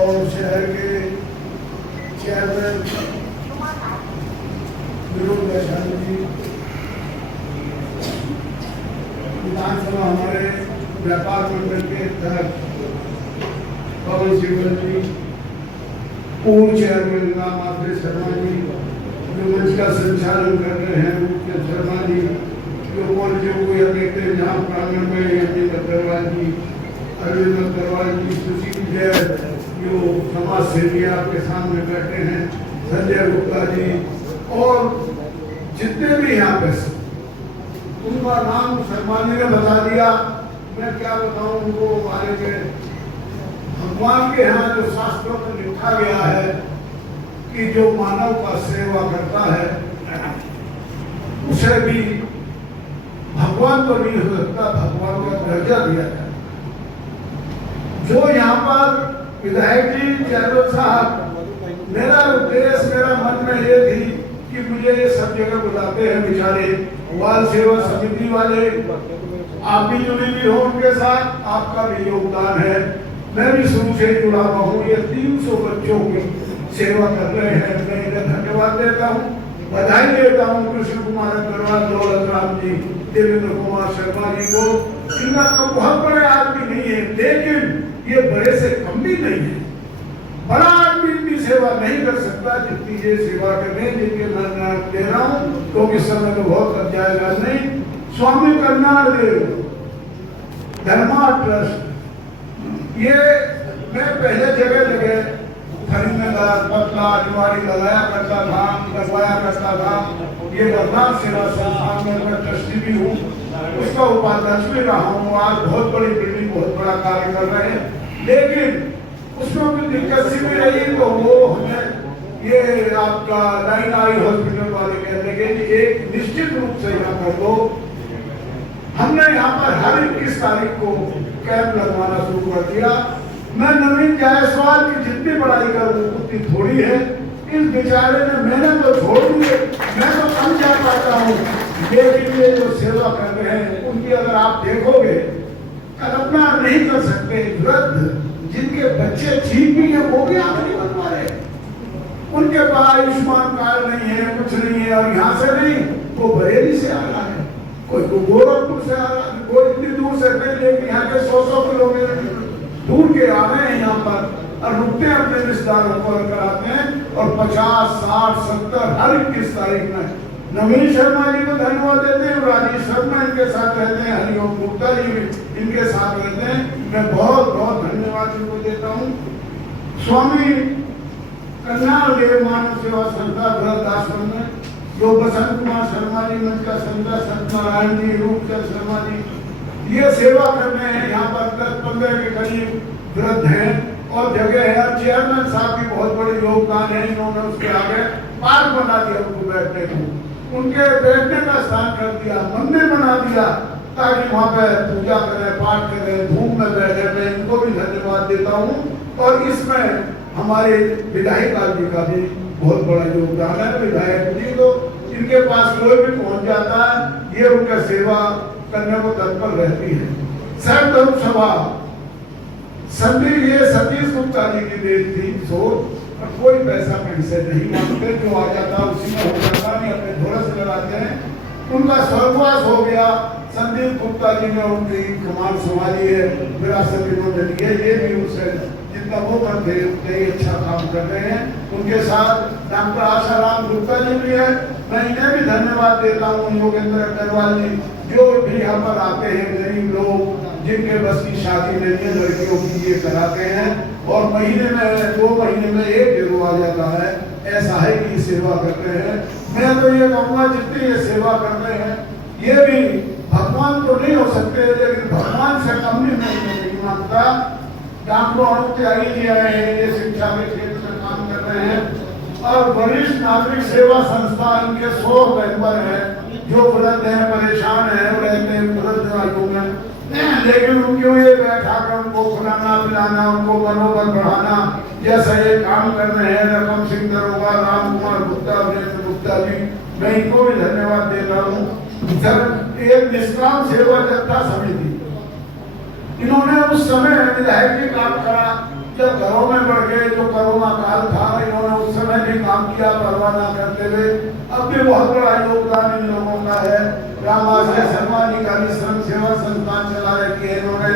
और शहर के चेयरमैन विनोद वैशाली जी, विधानसभा हमारे व्यापार मंडल के अध्यक्ष पवन सिंह जी, पूर्व चेयरमैन राम आत्रे शर्मा जी, जो मंच का संचालन कर रहे हैं मुख्य शर्मा जी, जो कॉलेजों को या देखते हैं जहाँ प्रांगण में अरविंद अग्रवाल जी, सुशील जैन जो समाज सेवी आपके सामने बैठे हैं, संजय गुप्ता जी और जितने भी यहाँ पे उनका नाम शर्मा जी ने बता दिया। मैं क्या बताऊं उनको बारे में। भगवान के यहाँ जो शास्त्रों में लिखा गया है कि जो मानव का सेवा करता है उसे भी भगवान तो नहीं हो सकता, भगवान का दर्जा दिया जाए। जो यहाँ पर विधायक जी चैनल साहब, मेरा उद्देश्य मेरा मन में ये थी कि मुझे ये सब जगह बुलाते हैं बेचारे बाल सेवा समिति वाले, आप भी जुड़ी हुई हो उनके साथ, आपका भी योगदान है। मैं भी शुरू से जुड़ा हुआ हूँ। ये 300 बच्चों की सेवा कर रहे हैं, मैं इन्हें धन्यवाद देता हूँ, बधाई देता हूँ। कृष्ण कुमार अग्रवाल, दौलत राम जी, देवेंद्र कुमार शर्मा जी को। इनका तो बहुत बड़े आदमी नहीं है, लेकिन ये बड़े से कम भी नहीं है। बड़ा आदमी इतनी सेवा नहीं कर सकता जितनी ये सेवा करने, जिनके मैं दे रहा हूँ क्योंकि समय तो बहुत लग जाएगा नहीं। स्वामी कल्याण देव धर्मा ट्रस्ट, ये मैं पहले जगह खरीद में पतला निवारी लगाया करता था, लगवाया करता था। ये बदलाव सेवा संस्थान में मैं ट्रस्टी भी हूँ, उसका उपाध्यक्ष भी रहा हूँ। आज बहुत बड़ी बिल्डिंग, बहुत बड़ा कार्य कर रहे हैं, लेकिन उसमें भी दिक्कत सी भी रही। तो वो हमें ये आपका लाइन आई हॉस्पिटल वाले कहने लगे कि एक निश्चित रूप से यहाँ कर दो। हमने यहाँ पर हर 21 तारीख को कैंप लगवाना शुरू कर दिया। मैं नवीन जायसवाल की जितनी बड़ाई करूँ उतनी थोड़ी है। इस बेचारे ने मेहनत तो छोड़ दी, मैं तो कम जा पाता हूँ, लेकिन ये जो सेवा कर रहे हैं उनकी अगर आप देखोगे कल्पना नहीं कर सकते। वृद्ध जिनके बच्चे ठीक भी है वो भी आगे नहीं बन पा रहे, उनके पास आयुष्मान कार्ड नहीं है, कुछ नहीं है। और यहाँ से नहीं, वो बरेली से आ रहा है, कोई गोरखपुर से आ रहा है, कोई इतनी दूर से नहीं, लेकिन यहाँ के 100 किलोमीटर दूर के आ रहे हैं यहाँ पर और रुकते हैं, अपने रिश्तेदारों को कराते हैं। और 50, 60, 70 हर 21 तारीख में नवीन शर्मा जी को धन्यवाद देते हैं, राजेश शर्मा इनके साथ रहते हैं, हरिओम गुप्ता जी इनके साथ रहते हैं। मैं बहुत बहुत धन्यवाद इनको देता हूँ। स्वामी कल्याण देव मानव सेवा संस्था वृद्ध आश्रम में जो बसंत कुमार शर्मा जी, मंच का संस्था सत्यनारायण जी, रूपचंद शर्मा जी ये सेवा कर रहे हैं। यहाँ पर 10-15 के करीब वृद्ध हैं और जगह है। चेयरमैन साहब की बहुत बड़े योगदान है, इन्होंने उसके आगे पार्क बना दिया उनको बैठने को, उनके बैठने का स्थान कर दिया, मंदिर बना दिया ताकि वहाँ पे पूजा करें, पाठ करें, धूप में बैठे। मैं इनको भी धन्यवाद देता हूँ। और इसमें हमारे विधायक जी का भी बहुत बड़ा योगदान है। विधायक जी तो इनके पास कोई भी पहुँच जाता है, ये उनका सेवा करने को तत्पर रहती है। सर्वधर्म सभा संदीप ये सतीश गुप्ता जी की देन थी सोच, और कोई पैसा कहीं से नहीं मांगते, जो आ जाता उसी में हो जाता, नहीं अपने धोरे से लगाते हैं। उनका स्वर्गवास हो गया। संदीप गुप्ता जी ने उनकी कमान संभाली है, विरासत इन्होंने ली है। ये भी उनसे जितना वो करते उतने ही अच्छा काम कर रहे हैं। उनके साथ डॉक्टर आशाराम गुप्ता जी भी है, मैं इन्हें भी धन्यवाद देता हूँ। योगेंद्र अग्रवाल जी जो भी यहाँ पर आते हैं, गरीब लोग जिनके बस की शादी नहीं है लड़कियों की, ये कराते हैं और महीने में 2 महीने में एक जरूर आ जाता है। ऐसा है कि सेवा करते हैं। मैं तो ये कहूँगा जितनी ये सेवा कर रहे हैं, ये भी भगवान तो नहीं हो सकते, लेकिन भगवान से कम भी नहीं मानता। डॉक्टर अनुत्यागी जी आए हैं, ये शिक्षा के क्षेत्र में काम कर रहे हैं और वरिष्ठ नागरिक सेवा संस्था इनके 100 मेंबर हैं जो वृद्ध हैं, परेशान हैं, रहते हैं वृद्ध आयु में, लेकिन उनको ये बैठा कर उनको खिलाना पिलाना, उनको मनोबल बढ़ाना, जैसा ये काम कर रहे हैं रकम सिंह दरोगा, राम कुमार गुप्ता, वीरेंद्र गुप्ता जी, मैं इनको भी धन्यवाद दे रहा हूँ। सर एक निष्काम सेवा जत्था समिति, इन्होंने उस समय विधायक जी काम करा जब घरों में बढ़ गए, जो कोरोना काल था, इन्होंने उस समय भी काम किया परवाह न करते हुए। अब भी बहुत बड़ा योगदान इन लोगों का है। रामाश्रय शर्मा निकाली श्रम सेवा संस्थान चला रखी है इन्होंने,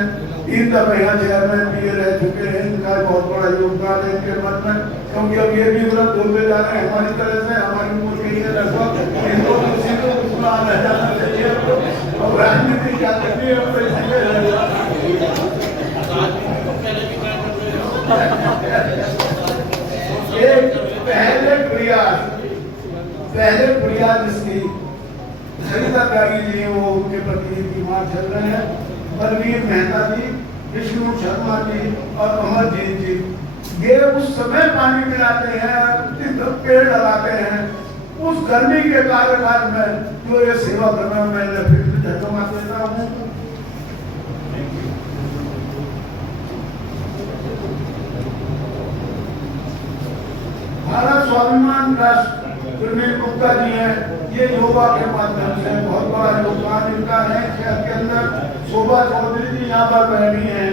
3 दफे यहाँ चेयरमैन भी रह चुके हैं। इनका बहुत बड़ा योगदान है इनके मन में, क्योंकि अब ये भी व्रत धोते जा रहे हैं हमारी तरह से। हमारी उम्र के लिए लगभग इनको किसी को उसमें आना जाना चाहिए। अब राजनीति क्या करती है, एक पहले प्रयास जिसकी सरिता त्यागी जी, वो उनके प्रतिनिधि वहां चल रहे हैं, बलवीर मेहता जी, विष्णु शर्मा जी और अमरजीत जी, ये उस समय पानी पिलाते हैं, पेड़ लगाते हैं। उस गर्मी के कार्यकाल में जो ये सेवा कर रहे हैं, मैं फिर भी धन्यवाद देता हूँ। भारत स्वाभिमान राष्ट्र प्रवीण गुप्ता जी हैं, ये योगा के माध्यम से बहुत बड़ा योगदान इनका है। शहर के अंदर शोभा चौधरी जी यहाँ पर बैठी हैं,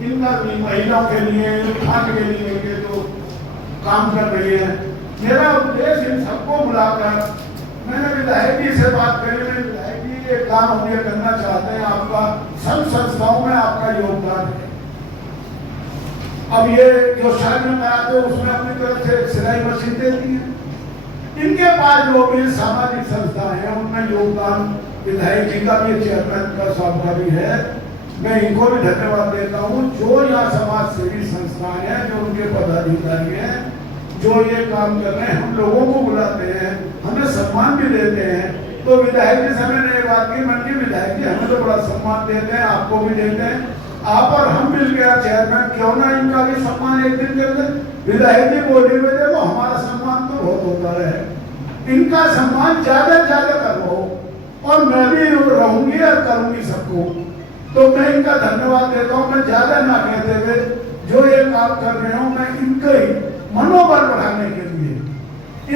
इनका भी महिलाओं के लिए, उत्थान के लिए ये जो काम कर रही है। मेरा उद्देश्य इन सबको बुलाकर, मैंने विधायक जी से बात करी, विधायक जी ये काम हम ये करना चाहते हैं, आपका सब संस्थाओं में आपका योगदान है। अब ये जो शादी में आते हैं उसमें अपनी तरफ से सिलाई मशीन देती है। इनके पास जो भी सामाजिक संस्था है उनमें योगदान विधायक जी का भी, चेयरमैन का, साहब का भी है। मैं इनको भी धन्यवाद देता हूँ। जो यहाँ समाज सेवी संस्थाएं हैं, जो उनके पदाधिकारी हैं, जो ये काम कर रहे हैं, हम लोगों को बुलाते हैं, हमें सम्मान भी देते हैं। तो विधायक जी से मैंने एक बात की, मन की विधायक जी हमें तो बड़ा सम्मान देते हैं, आपको भी देते हैं, आप और हम मिल गया चेयरमैन, क्यों ना इनका भी सम्मान एक दिन कर दें। विधायक जी बोले हुए देखो हमारा सम्मान तो बहुत होता है, इनका सम्मान ज्यादा करो, और मैं भी रहूंगी और करूंगी सबको। तो मैं इनका धन्यवाद देता हूँ। मैं ज्यादा ना कहते हुए जो ये काम कर रहे हूँ, मैं इनके मनोबल बढ़ाने के लिए,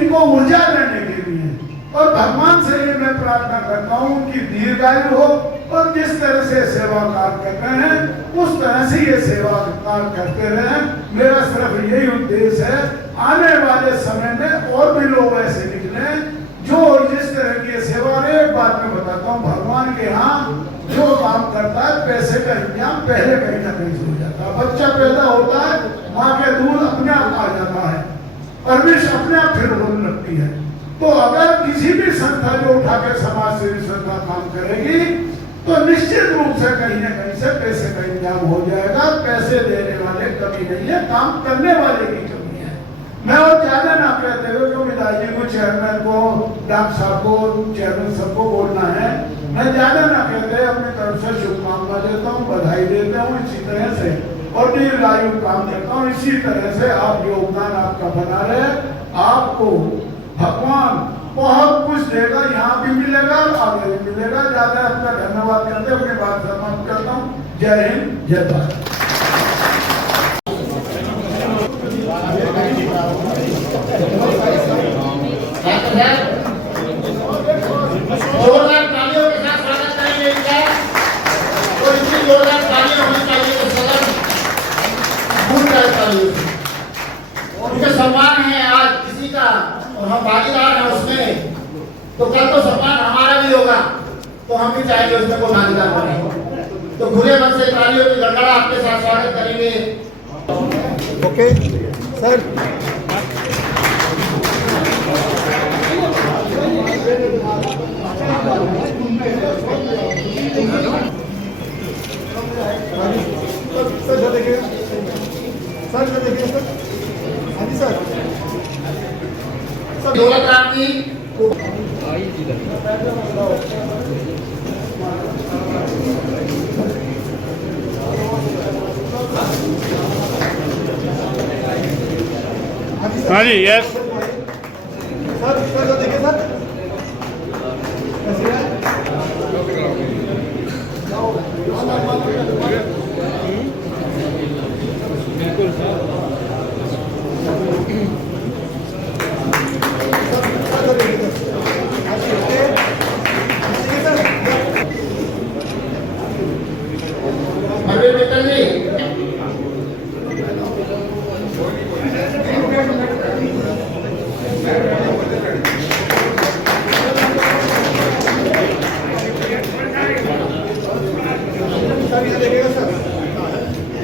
इनको ऊर्जा देने के लिए, और भगवान से ये मैं प्रार्थना करता हूँ कि दीर्घायु हो, और जिस तरह से सेवा कार्य कर रहे हैं उस तरह से ये सेवा कार्य करते रहे। मेरा सिर्फ यही उद्देश्य है, आने वाले समय में और भी लोग ऐसे निकले जो जिस तरह की सेवा रहे। एक बात मैं बताता हूँ, भगवान के यहाँ जो काम करता है, पैसे का इंतजाम पहले कहीं ना कहीं से हो जाता है। बच्चा पैदा होता है, माँ के दूध अपने आप आ जाता है, परवरिश अपने आप फिर होने लगती है। तो अगर किसी भी संस्था जो उठा के समाज सेवी संस्था काम करेगी, तो निश्चित रूप से कहीं न कहीं से पैसे का इंतजाम हो जाएगा। पैसे देने वाले कमी नहीं है, काम करने वाले की कमी है। मैं और ज्यादा ना कहते हुए, क्योंकि विधायक जी को, चेयरमैन को, डॉक्टर साहब को, चेयरमैन सबको बोलना है, मैं ज्यादा ना कहते अपनी तरफ से शुभकामना देता हूँ, बधाई देता हूँ इसी तरह से, और दीर्घायु काम करता हूँ। इसी तरह से आप योगदान आपका बना रहे, आपको भगवान बहुत कुछ देगा, यहाँ भी मिलेगा, आगे भी मिलेगा। ज्यादा आपका धन्यवाद करते अपनी बात समाप्त करता हूँ। जय हिंद, जय भारत। जोरदार तालियों के साथ स्वागत करेंगे इनका, और इतनी जोरदार तालियां होनी चाहिए तो सदन गूंज जाए तालियों से। उनके सम्मान है आज किसी का, और हम भागीदार हैं उसमें, तो कल तो सम्मान हमारा भी होगा, तो हम भी चाहेंगे उसमें कोई भागीदार बने। तो खुले मन से तालियों की गड़गड़ा आपके साथ स्वागत करेंगे। ओके सर, सर देखिए, सर देखिए, सर हाँ जी सर, दौलत राम जी हाँ जी, यस सर, सर देखिए सर, बिल्कुल सर, मित्तल जी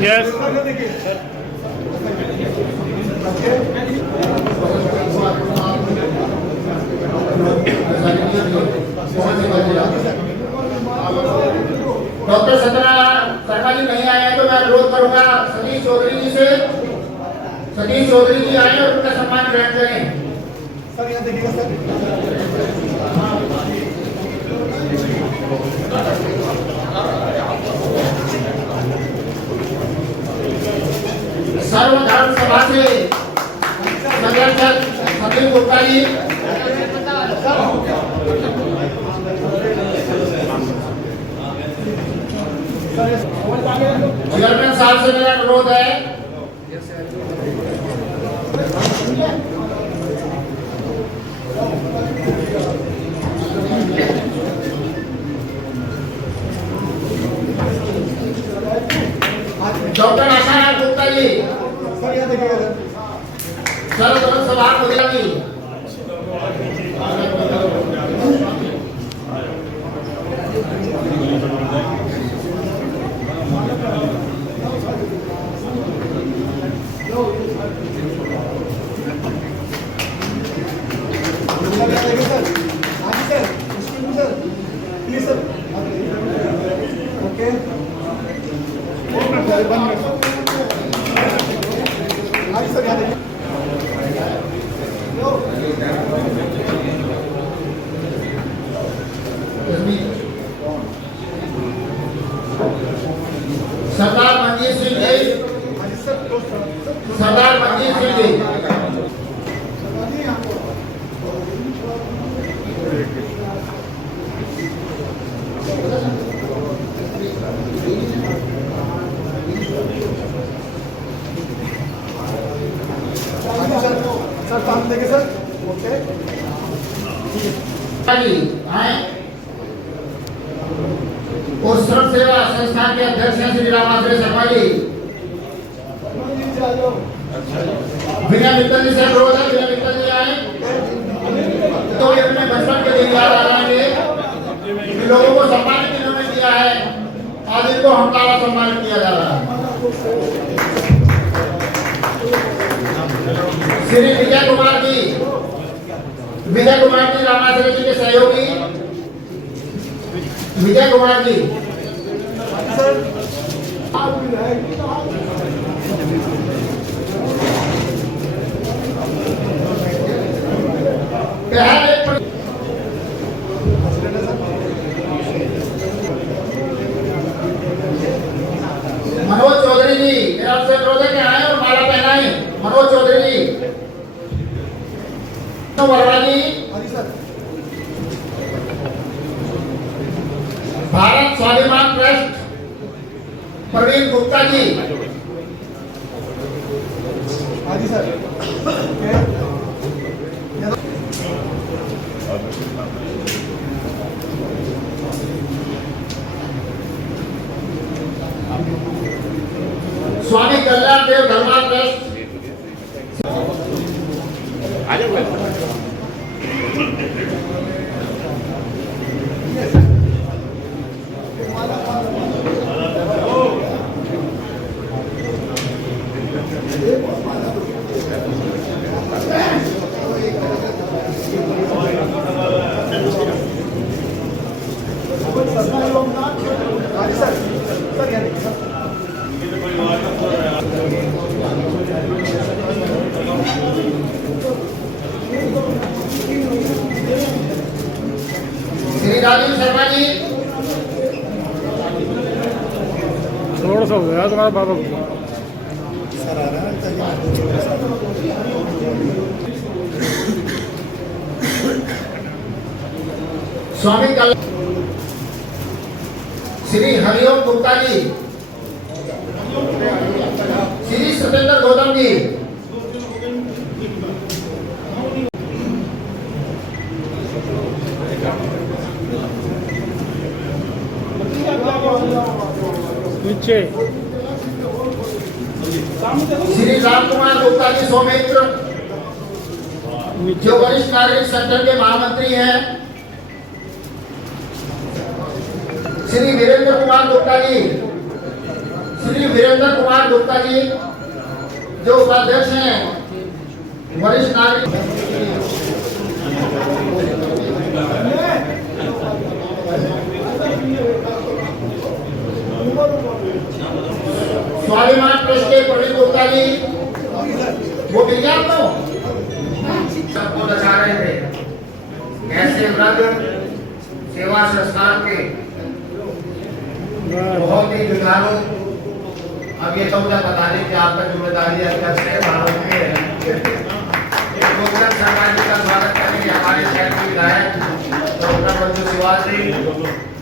यस सर देखिए डॉक्टर सतना शर्मा जी नहीं आए हैं तो मैं अनुरोध करूंगा सतीश चौधरी जी से, सतीश चौधरी जी आए और उनका सम्मान ग्रहण करें। सर यहाँ देखिएगा सर सर्वधर्म सभा से संरक्षक सतीश गुप्ता जी, चेयरमैन साहब से मेरा अनुरोध है डॉक्टर आशाराम गुप्ता जी, सर यहाँ देखिएगा सर सर्वधर्म सभा मुदिया जी, सर यहाँ देखिए सर हाँ जी sir sir please sir okay हाँ जी सर यहाँ देखिए सरदार मंजीत सिंह जी, हाँ जी सर सरदार मंजीत सिंह जी, हाँ जी सर काम देखिए सर ओके आए और श्रम सेवा संस्थान के अध्यक्ष हैं श्री रामाश्रय शर्मा जी। विनय मित्तल जी से अनुरोध है, विनय मित्तल जी आए तो ये अपने बचपन के दिन याद आ जाएंगे। इन लोगों को सम्मानित इन्होंने किया है, आज इनको हमलावा सम्मानित किया जा रहा है। श्री विजय कुमार जी, विजय कुमार जी रामाश्रय जी के सहयोगी विजय कुमार जी, सर मनोज चौधरी जी, मेरा आपसे अनुरोध है कि आए और माला पहनाएं। मनोज चौधरी जी, वर्मा जी, हाँ जी सर भारत स्वाभिमान ट्रस्ट प्रवीण गुप्ता जी, हाँ जी सर ओके स्वामी कल्याण देव धर्मा ट्रस्ट, हाँ जी सर यहाँ देखिए सर श्री राजीव शर्मा जी, थोड़ा सा हो गया तुम्हारा बाबा को। स्वामी कल्याण, श्री हरिओम गुप्ता जी, श्री सत्येंद्र गौतम जी, नीचे श्री राम कुमार गुप्ता जी सौमित्र, जो वरिष्ठ नागरिक संगठन के महामंत्री हैं, श्री वीरेंद्र कुमार गुप्ता जी, श्री वीरेंद्र कुमार गुप्ता जी जो उपाध्यक्ष हैं वरिष्ठ नागरिक स्वाभिमान ट्रस्ट के प्रवीण गुप्ता जी वो विज्ञान तो सबको बचा रहे थे। ऐसे व्रत सेवा संस्थान के बहुत ही जुझारू। अब ये तो मुझे बता दें कि आपका जिम्मेदारी अध्यक्ष है भारत में डॉक्टर सरकार जी का स्वागत करेंगे हमारे शहर के विधायक डॉक्टर मंजू सिवाल जी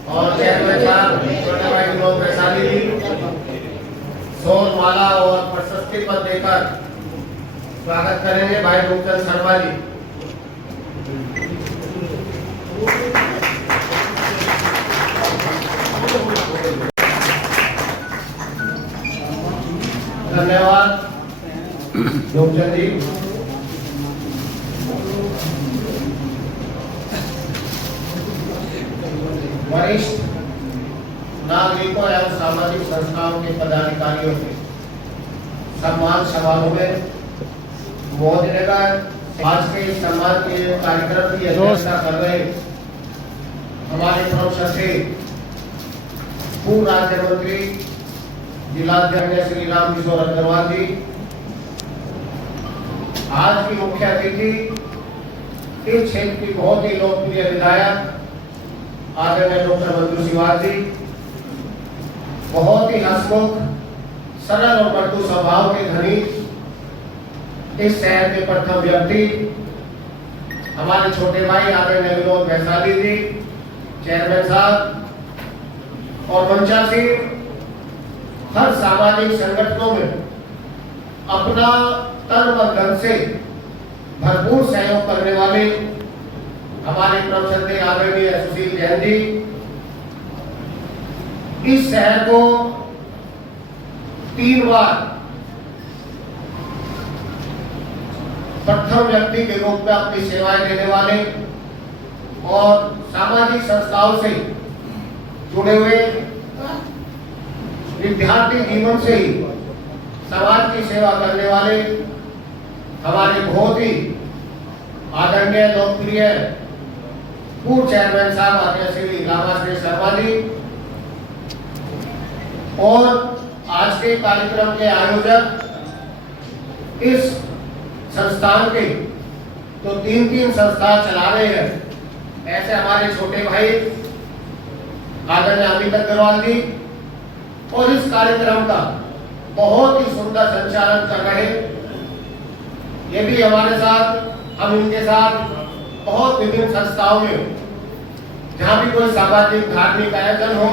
और चेयरमैन साहब छोटे भाई विनोद वैशाली जी सोन माला और प्रशस्ति पद देकर स्वागत करेंगे भाई डॉक्टर शर्मा जी। धन्यवाद डॉक्टर जी। वरिष्ठ नागरिकों एवं सामाजिक संस्थाओं के पदाधिकारियों के सम्मान समारोह में मौजूद आज के सम्मान के कार्यक्रम की अध्यक्षता कर रहे हमारे प्रोफेसर से पूर्व राज्य मंत्री जिलाध्यक्ष श्री राम किशोर अग्रवाल जी। आज की मुख्य अतिथि इस क्षेत्र की बहुत ही लोकप्रिय विधायक आदरणीय डॉक्टर मंजू सिवाल जी, बहुत ही हंसमुख सरल और मृदु स्वभाव के धनी इस शहर के प्रथम व्यक्ति हमारे छोटे भाई आदरणीय विनोद वैशाली जी चेयरमैन साहब और मंचासी हर सामाजिक संगठनों में अपना तन व धन से भरपूर सहयोग करने वाले हमारे प्रोफेसर आदरणीय सुशील जैन जी, इस शहर को 3 बार प्रथम व्यक्ति के रूप में अपनी सेवाएं देने वाले और सामाजिक संस्थाओं से जुड़े हुए विद्यार्थी जीवन से ही समाज की सेवा करने वाले हमारे बहुत ही आदरणीय लोकप्रिय पूर्व चेयरमैन साहब आदरणीय श्री रामाश्री शर्मा जी और आज के कार्यक्रम के आयोजक इस संस्थान के तो 3 संस्था चला रहे हैं ऐसे हमारे छोटे भाई आदरणीय अमित अग्रवाल जी और इस कार्यक्रम का बहुत ही सुंदर संचालन कर रहे ये भी हमारे साथ हम इनके साथ बहुत विभिन्न संस्थाओं में जहाँ भी कोई सामाजिक धार्मिक आयोजन हो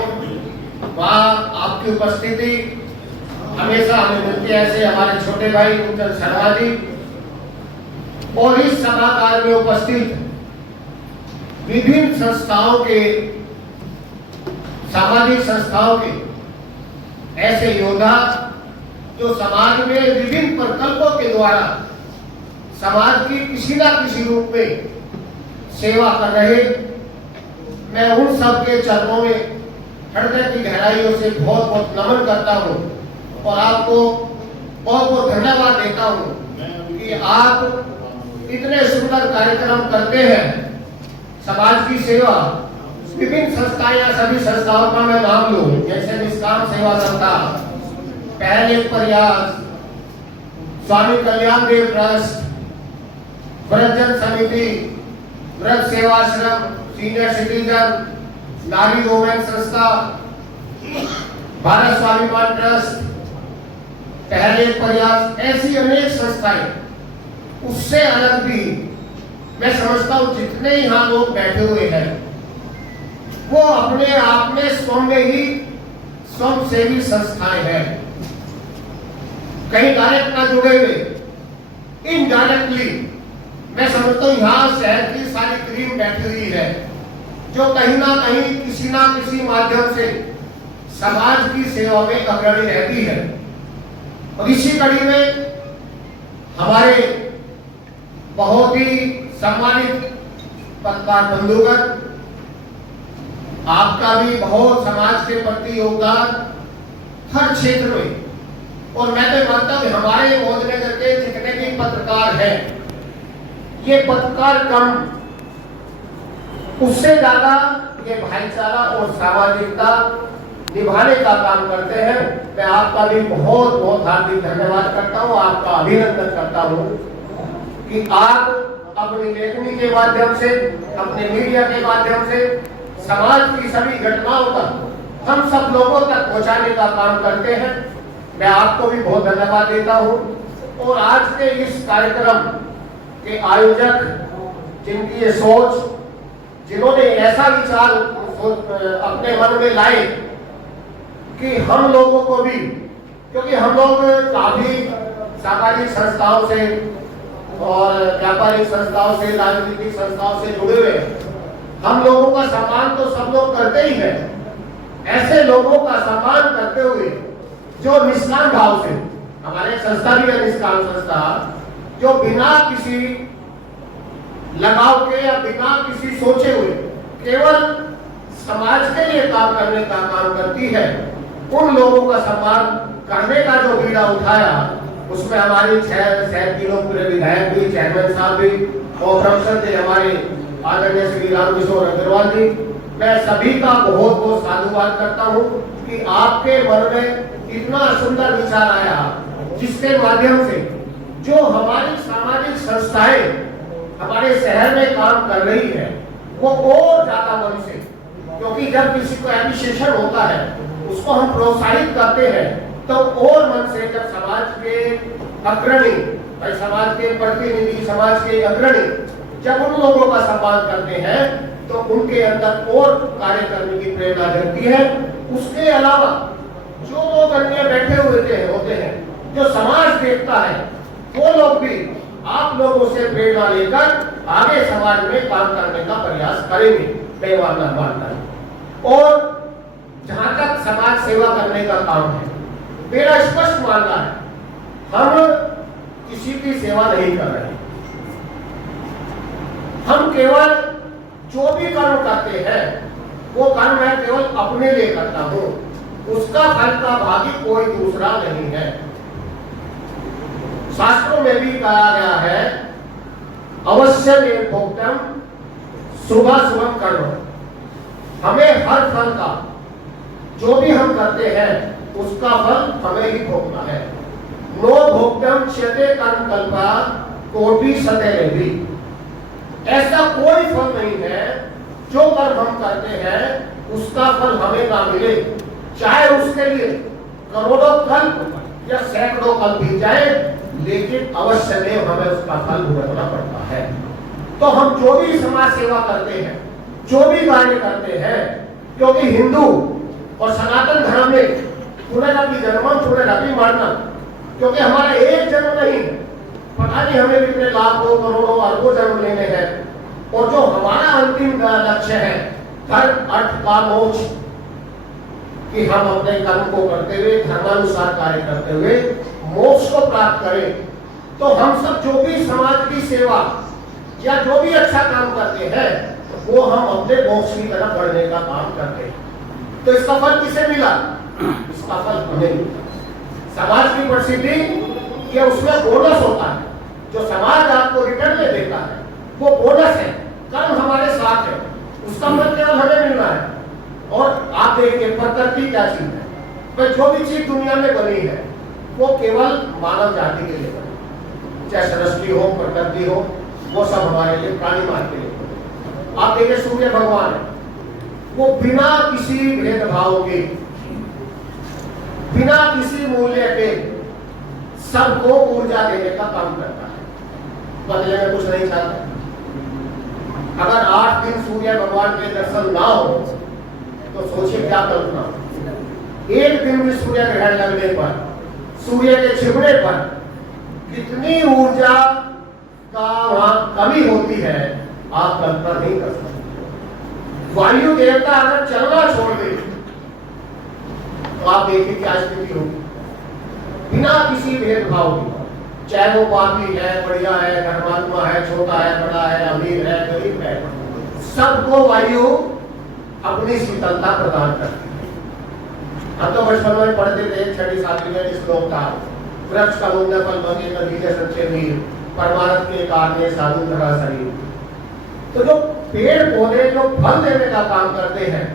वहाँ आपकी उपस्थिति हमेशा हमें मिलती है। ऐसे हमारे छोटे भाई डॉक्टर शर्मा जी और इस सभागार में उपस्थित विभिन्न संस्थाओं के सामाजिक संस्थाओं के ऐसे योद्धा जो समाज में विभिन्न प्रकल्पों के द्वारा समाज की किसी न किसी रूप में सेवा कर रहे, मैं उन सब के चरणों में हृदय की गहराइयों से बहुत बहुत नमन करता हूँ और आपको बहुत बहुत धन्यवाद देता हूँ कि आप इतने सुंदर कार्यक्रम करते हैं। समाज की सेवा विभिन्न संस्थाएं या सभी संस्थाओं का मैं नाम लूं जैसे निष्काम सेवा संस्था, पहल एक प्रयास, स्वामी कल्याण देव ट्रस्ट, व्रतजन समिति, व्रत सेवाश्रम, सीनियर सिटीजन, नारी वोमेन संस्था, भारत स्वाभिमान ट्रस्ट, पहल एक प्रयास, ऐसी अनेक संस्थाएं। उससे अलग भी मैं समझता हूं जितने यहाँ लोग बैठे हुए हैं वो अपने आप में स्वयं में ही स्वयंसेवी संस्थाएं हैं, कहीं डायरेक्ट ना जुड़े हुए, इनडायरेक्टली मैं समझता हूँ यहाँ शहर की सारी क्रीम बैठी हुई है जो कहीं ना कहीं किसी ना किसी माध्यम से समाज की सेवा में अग्रणी रहती है। और इसी कड़ी में हमारे बहुत ही सम्मानित पत्रकार बंधुगण, आपका भी बहुत समाज के प्रति योगदान हर क्षेत्र में। और मैं तो मानता हूँ हमारे मोहननगर के जितने भी पत्रकार हैं, ये पत्रकार कम, उससे ज्यादा ये भाईचारा और सामाजिकता निभाने का काम करते हैं। मैं आपका भी बहुत बहुत हार्दिक धन्यवाद करता हूँ, आपका अभिनंदन करता हूँ कि आप अपनी लेखनी के माध्यम से, अपने मीडिया के माध्यम से समाज की सभी घटनाओं का हम सब लोगों तक पहुंचाने का काम करते हैं। मैं आपको भी बहुत धन्यवाद देता हूं। और आज के इस कार्यक्रम के आयोजक, जिनकी ये सोच, जिन्होंने ऐसा विचार अपने मन में लाए कि हम लोगों को भी, क्योंकि हम लोग काफी सामाजिक संस्थाओं से और व्यापारिक संस्थाओं से, राजनीतिक संस्थाओं से जुड़े हुए हैं, हम लोगों का सम्मान तो सब लोग करते ही हैं। ऐसे लोगों का सम्मान करते हुए जो निष्काम भाव से, हमारे संस्था भी है निष्काम संस्था, जो बिना किसी लगाव के या बिना किसी सोचे हुए केवल समाज के लिए काम करने का काम करती है, उन लोगों का सम्मान करने का जो बीड़ा उठाया, उसमें हमारे शहर की लोकप्रिय विधायक भी, चेयरमैन साहब भी और प्रोफेसर थे हमारे आदरणीय श्री रामकिशोर अग्रवाल जी। मैं सभी का बहुत बहुत साधुवाद करता हूँ कि आपके मन में इतना सुंदर विचार आया, जिसके माध्यम से जो हमारी सामाजिक संस्थाएं हमारे शहर में काम कर रही है, वो और ज्यादा मन से, क्योंकि जब किसी को एप्रिसिएशन होता है, उसको हम प्रोत्साहित करते हैं, तो और मन से जब समाज के अग्रणी, समाज के प्रतिनिधि, समाज के अग्रणी जब उन लोगों का सम्मान करते हैं, तो उनके अंदर और कार्य करने की प्रेरणा जगती है। उसके अलावा जो लोग अन्य बैठे हुए होते हैं, जो समाज देखता है, वो लोग भी आप लोगों से प्रेरणा लेकर आगे समाज में काम करने का प्रयास करेंगे, मैं मानता हूं। और जहां तक समाज सेवा करने का काम है, मेरा स्पष्ट मानना है, हम किसी की सेवा नहीं कर रहे। हम केवल जो भी कर्म करते हैं, वो कर्म मैं केवल अपने लिए करता हूं, उसका फल का भागी कोई दूसरा नहीं है। शास्त्रों में भी कहा गया है, अवश्य में भोक्तम शुभम शुभम कर्म। हमें हर फल का, जो भी हम करते हैं, उसका फल हमें ही भोगना है। नो भोक्तम क्षते कर्म कल्पा कोटि सते भी। ऐसा कोई फल नहीं है जो कर्म हम करते हैं उसका फल हमें ना मिले, चाहे उसके लिए करोड़ों कल्प या सैकड़ों कल्प बीत जाए, लेकिन अवश्य में हमें उसका फल भुगतना पड़ता है। तो हम जो भी समाज सेवा करते हैं, जो भी कार्य करते हैं, क्योंकि हिंदू और सनातन धर्म में पुनरपि जन्मम पुनरपि मरणम, क्योंकि हमारा एक जन्म नहीं है, पता नहीं हमें कितने लाखों करोड़ों अरबों जन्म लेने हैं। और जो हमारा अंतिम लक्ष्य है, धर्म अर्थ का मोक्ष, कि हम अपने कर्म को करते हुए, धर्मानुसार कार्य करते हुए मोक्ष को प्राप्त करें। तो हम सब जो भी समाज की सेवा या जो भी अच्छा काम करते हैं, वो हम अपने मोक्ष की तरफ बढ़ने का काम करते हैं। तो इसका फल किसे मिला? इसका फल हमें मिला। समाज की प्रसिद्धि ये उसमें बोनस होता है, जो समाज आपको रिटर्न में देता है, वो बोनस है। कर्म हमारे साथ है, उसका फल केवल हमें मिलना है। और आप देखिए प्रकृति क्या चीज है, पर जो भी चीज दुनिया में बनी है, वो केवल मानव जाति के लिए बनी, चाहे सृष्टि हो, प्रकृति हो, वो सब हमारे लिए, प्राणी मात्र के लिए। आप देखिए सूर्य भगवान है, वो बिना किसी भेदभाव के, बिना किसी मूल्य के सबको ऊर्जा देने का काम करता है, बदले में कुछ नहीं चाहता। अगर 8 दिन सूर्य भगवान के दर्शन ना हो तो सोचिए क्या कल्पना। एक दिन भी सूर्य ग्रहण लगने पर, सूर्य के छिपने पर कितनी ऊर्जा का वहां कमी होती है, आप कल्पना नहीं कर सकते। वायु देवता अगर चलना छोड़ दे तो आप देखिए क्या स्थिति होगी। बिना किसी भेदभाव के, चाहे वो पापी है, बढ़िया है, धर्मात्मा है, छोटा है, बड़ा है, अमीर है, गरीब है, सबको वायु अपनी शीतलता प्रदान करती है। हम तो बचपन में पढ़ते थे 6वीं 7वीं में श्लोक था, वृक्ष का मुंडा फल बने नतीजे सच्चे वीर, परमार्थ के कारण साधु धरा शरीर। तो जो पेड़ पौधे जो फल देने का काम करते हैं,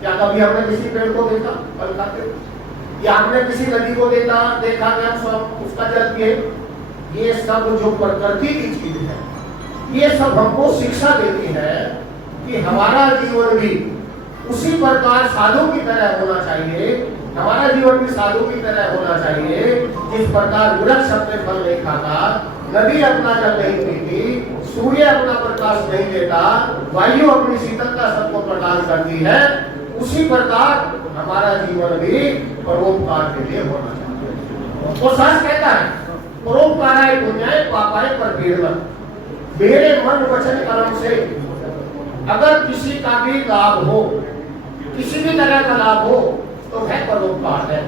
क्या कभी हमने किसी पेड़ को देखा फल खाते हुए? या हमने किसी नदी को देखा कि हम सब उसका जल पिए? ये सब जो प्रकृति की चीज है, ये सब हमको शिक्षा देती है कि हमारा जीवन भी उसी प्रकार साधु की तरह होना चाहिए। हमारा जीवन भी साधु की तरह होना चाहिए, जिस प्रकार वृक्ष अपने फल नहीं खाता, नदी अपना जल नहीं पीती, सूर्य अपना प्रकाश नहीं देता, वायु अपनी शीतलता सबको प्रदान करती है, उसी प्रकार हमारा जीवन भी परोपकार के लिए होना चाहिए। वो शास्त्र कहता है, परोपकाराय पुण्याय पापाय परपीड़नम्। मेरे मन वचन कर्म से अगर किसी का भी लाभ हो, किसी भी तरह का लाभ हो, तो वह परोपकार है।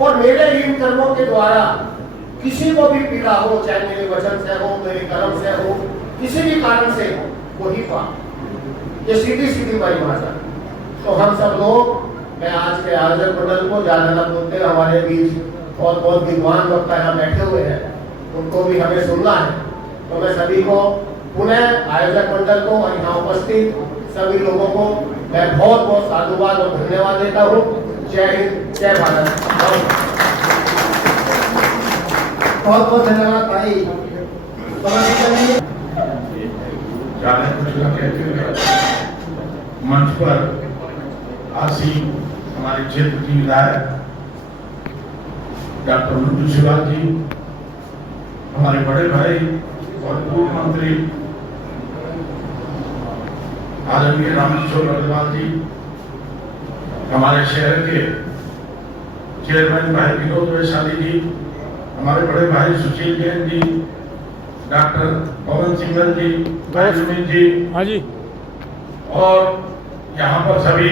और मेरे इन कर्मों के द्वारा किसी को भी पीड़ा हो, चाहे मेरे वचन से हो, मेरे कर्म से हो, किसी भी कारण से हो, वही पाप। ये सीधी सीधी परिभाषा। तो हम सब लोग, मैं आज के आयोजक मंडल को ज्यादा न बोलते, हमारे बीच बहुत बहुत विद्वान वक्ता यहाँ बैठे हुए हैं, उनको भी हमें सुनना है। तो मैं सभी को पुनः आयोजक मंडल को और यहाँ उपस्थित सभी लोगों को मैं बहुत बहुत साधुवाद और धन्यवाद देता हूँ। जय हिंद, जय भारत। बहुत बहुत धन्यवाद भाई। मंच पर आसीन हमारे क्षेत्र की विधायक डॉक्टर मंजू शिवाल जी, हमारे बड़े भाई और पूर्व मंत्री आदरणीय रामेश्वर अग्रवाल जी, हमारे शहर के चेयरमैन भाई विनोद वैशाली जी, हमारे बड़े भाई सुशील जैन जी, डॉक्टर पवन सिंघल जी, भाई जी, हाँ जी, और यहाँ पर सभी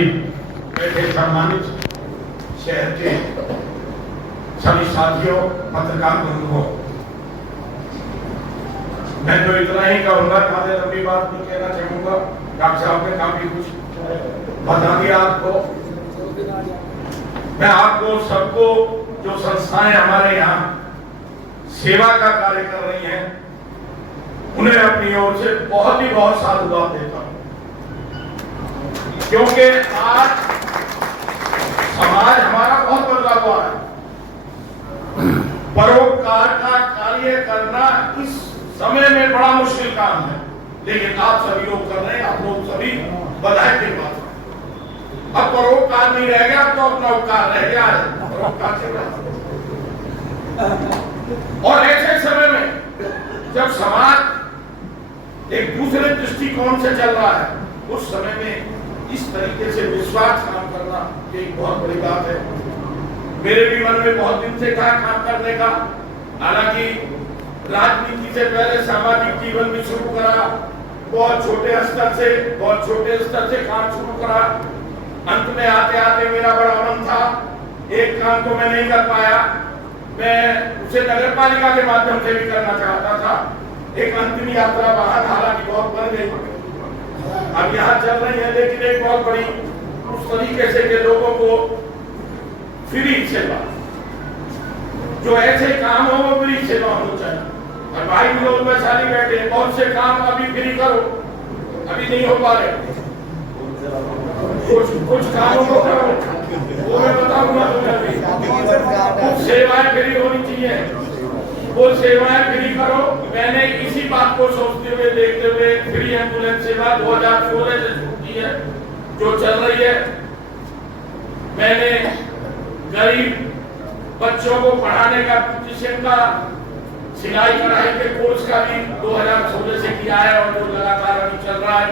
बैठे सम्मानित शहर के सभी साथियों, पत्रकार बंधुओं, मैं तो इतना ही कहूंगा, ज्यादा लंबी बात नहीं कहना चाहूंगा। डॉक्टर साहब ने काफी कुछ बता दिया आपको। मैं आपको सबको, जो संस्थाएं हमारे यहाँ सेवा का कार्य कर रही हैं, उन्हें अपनी ओर से बहुत साधुवाद देता हूं, क्योंकि आज समाज हमारा बहुत बदला हुआ है। परोपकार का कार्य करना इस समय में बड़ा मुश्किल काम है, लेकिन आप सभी लोग कर रहे हैं। आप लोग सभी बधाई के बात। अब परोपकार नहीं रह गया, तो अपना उपकार रह गया है। परोपकार से और ऐसे समय में जब समाज एक दूसरे दृष्टिकोण से चल रहा है, उस समय में इस तरीके से विश्वास काम करना एक बहुत बड़ी बात है। मेरे भी मन में बहुत दिन से था काम करने का। हालांकि राजनीति से पहले सामाजिक जीवन भी शुरू करा, बहुत छोटे स्तर से काम शुरू करा। अंत में आते आते मेरा बड़ा मन था, एक काम तो मैं नहीं कर पाया, मैं उसे नगर पालिका के माध्यम से भी करना चाहता था। एक अंतिम यात्रा बाहर हालांकि बहुत बन गई, अब यहाँ चल रही है, लेकिन एक बहुत बड़ी उस तरीके से के लोगों को फ्री सेवा, जो ऐसे काम हो वो फ्री सेवा होनी चाहिए। और भाई लोग वैशाली बैठे, बहुत से काम अभी फ्री करो, अभी नहीं हो पा रहे। कुछ कामों को करो, वो मैं बताऊंगा तुम्हें अभी। कुछ सेवाएं फ्री होनी चाहिए, वो सेवाएं फ्री करो। मैंने इसी बात को सोचते हुए, देखते हुए फ्री एम्बुलेंस सेवा 2016 से शुरू की है, जो चल रही है। मैंने गरीब बच्चों को पढ़ाने का ब्यूटिशियन का, सिलाई कढ़ाई के कोर्स का भी 2016 से किया है, और जो लगातार अभी चल रहा है।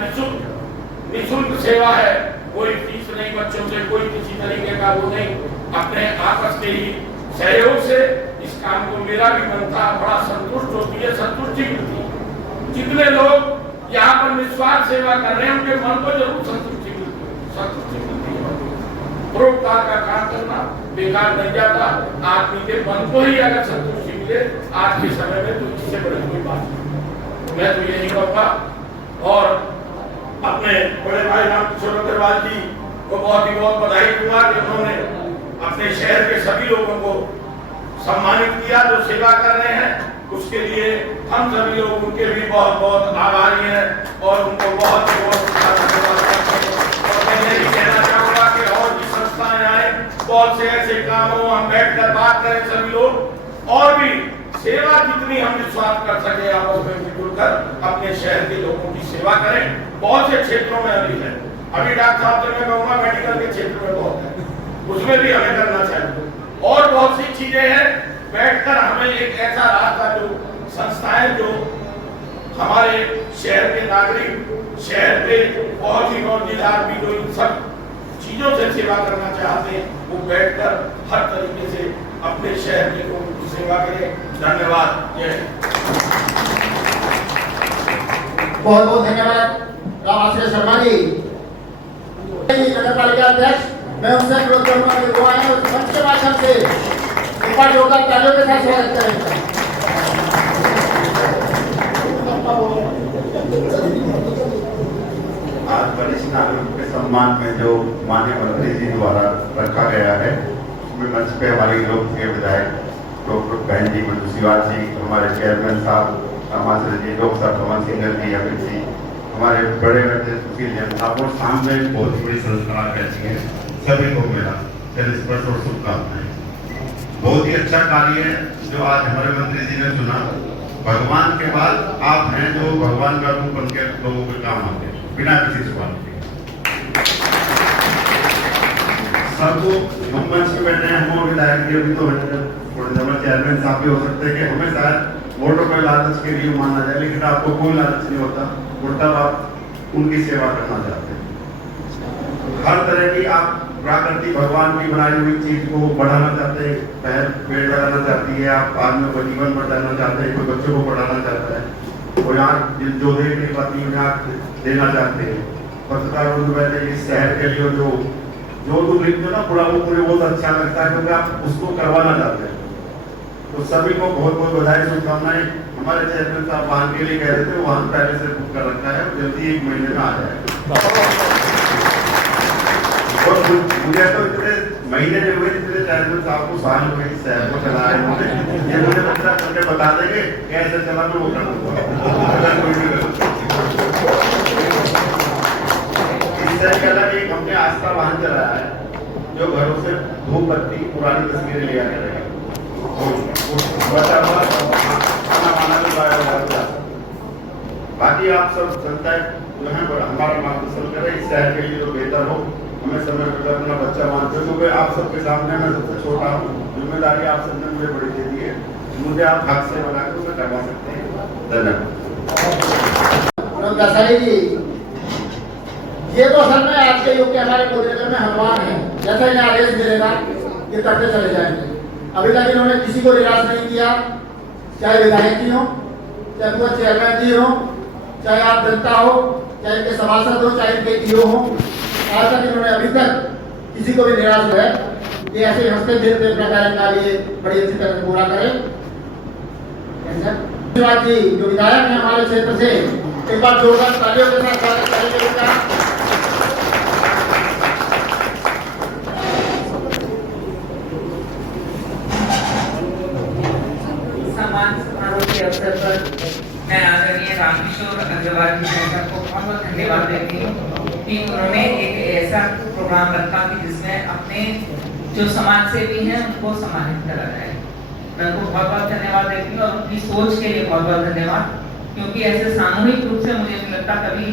निःशुल्क सेवा है, कोई फीस नहीं, बच्चों से कोई किसी तरीके का वो नहीं, अपने आपस के ही सहयोग से इस काम को मेरा भी मन था, बड़ा संतुष्ट होती है, संतुष्टि मिलती है। जितने लोग यहाँ पर निस्वार्थ सेवा कर रहे हैं, उनके मन को जरूर संतुष्टि मिलती है। परोपकार का काम करना बेकार नहीं जाता। आदमी के मन को ही अगर संतुष्टि मिले आज के समय में, तो इससे बड़ी कोई बात नहीं। मैं तो यही कहूँगा, और अपने बड़े भाई रामकिशोर अग्रवाल जी को बहुत बधाई दूंगा कि उन्होंने अपने शहर के सभी लोगों को सम्मानित किया जो सेवा कर रहे हैं, उसके लिए हम सभी लोग उनके भी बहुत बहुत आभारी हैं और उनको बहुत बहुत धन्यवाद करते हैं। और मैं यही कहना चाहूँगा कि और भी संस्थाएं आए, बहुत से ऐसे काम हो, हम बैठकर बात करें सभी लोग, और भी सेवा जितनी हम निस्वार्थ कर सके आपस में मिलजुल कर अपने शहर के लोगों की सेवा करें। बहुत से क्षेत्रों में अभी है, अभी डॉक्टर साहब से मैं कहूँगा मेडिकल के क्षेत्र में बहुत है, उसमें भी हमें करना चाहिए। और बहुत सी चीजें हैं, बैठकर हमें एक ऐसा रास्ता जो संस्थाएं जो हमारे शहर के नागरिक, शहर के बहुत ही मौजूदार भी जो इन सब चीजों से सेवा करना चाहते हैं, वो बैठकर हर तरीके से अपने शहर के लोगों की सेवा करें। धन्यवाद। जय बहुत बहुत धन्यवाद राम आश्रय शर्मा जी। नगर पालिका अध्यक्ष, मैं उनसे अनुरोध करूंगा कि वो आए उस मंच के माध्यम से एक बार जोरदार तालियों के साथ स्वागत करें। आज वरिष्ठ नागरिकों के सम्मान में जो माननीय मंत्री जी द्वारा रखा गया है, उसमें मंच पे हमारे लोकप्रिय विधायक डॉक्टर बहन जी, मंजूसीवाल जी, हमारे चेयरमैन साहब समाश्रय जी, डॉक्टर पवन सिंह जी, अमित जी, हमारे बड़े बेटे सुशील जैन साहब और सामने बहुत बड़ी संस्था कैसी है, सभी को मेरा स्पर्श और शुभकामनाएं। बहुत ही अच्छा कार्य है जो आज हमारे मंत्री जी ने चुना। भगवान के बाद आप हैं जो भगवान का रूप बन के लोगों के काम आते हैं बिना किसी सवाल के। सबको हम मंच पे बैठे हैं, हम और विधायक जी अभी तो चेयरमैन साहब भी हो सकते हैं कि हमें शायद वोटों पे लालच के लिए माना जाए, लेकिन आपको कोई लालच नहीं होता, उल्टा आप उनकी सेवा करना चाहते हैं। हर तरह की आप प्राकृतिक भगवान की बनाई हुई चीज को बढ़ाना चाहते हैं, पेड़ लगाना चाहती है, आप आदमी को जीवन बढ़ाना चाहते हैं, कोई बच्चों को पढ़ाना चाहता है, और यहाँ जो दे नहीं पाती यहाँ देना चाहते हैं। पत्रकार इस शहर के लिए जो तुम लिखते हो ना पूरा, वो पूरे बहुत अच्छा लगता है क्योंकि आप उसको करवाना चाहते हैं। तो सभी को बहुत बहुत बधाई, शुभकामनाएं। हमारे चेयरमैन साहब वाहन के लिए कह रहे थे, वाहन पहले से बुक कर रखा है, जल्दी 1 महीने में आ जाएगा। और मुझे तो इतने महीने में हुए जितने चेयरमैन साहब को साल हुए इस शहर को चला रहे होंगे, ये मुझे बच्चा करके बता देंगे कैसे चला, मैं वो कर दूंगा। इस तरह का एक हमने आस्था वाहन चलाया है जो घरों से धूप बत्ती पुरानी तस्वीरें लिया करेगा, बाकी आप सब जनता जो है हमारा मार्गदर्शन करें, इस शहर के लिए जो बेहतर हो, हमें समय पर अपना बच्चा मानते हो, क्योंकि आप सबके सामने मैं सबसे छोटा हूँ, जिम्मेदारी आप सबने मुझे बड़ी दे दी है, मुझे आप हक से बना के उसे करवा सकते हैं। धन्यवाद। ये तो असल में आज के युग के हमारे मॉडरेटर में हनुमान है, जैसे इन्हें आदेश मिलेगा ये करते चले जाएंगे। अभी तक इन्होंने किसी को निराश नहीं किया, चाहे विधायक जी हो, चाहे वो चेयरमैन जी हो, चाहे आप जनता हो, चाहे इनके सभासद हो, चाहे इनके ईओ हो, आज तक इन्होंने अभी तक किसी को भी निराश है। ये ऐसे हंसते खेलते अपना कार्यकाल ये बड़ी अच्छी तरह से पूरा करें। जी जो विधायक है हमारे क्षेत्र से, एक बार जोरदार तालियों के साथ स्वागत करेंगे। के अवसर पर मैं आदरणीय रामकिशोर अग्रवाल जी को बहुत बहुत धन्यवाद देती हूँ कि उन्होंने एक ऐसा प्रोग्राम रखा कि जिसमें अपने जो समाज सेवी हैं उनको सम्मानित करा जाए। मैं उनको बहुत बहुत धन्यवाद देती हूँ और उनकी सोच के लिए बहुत बहुत धन्यवाद, क्योंकि ऐसे सामूहिक रूप से मुझे नहीं लगता कभी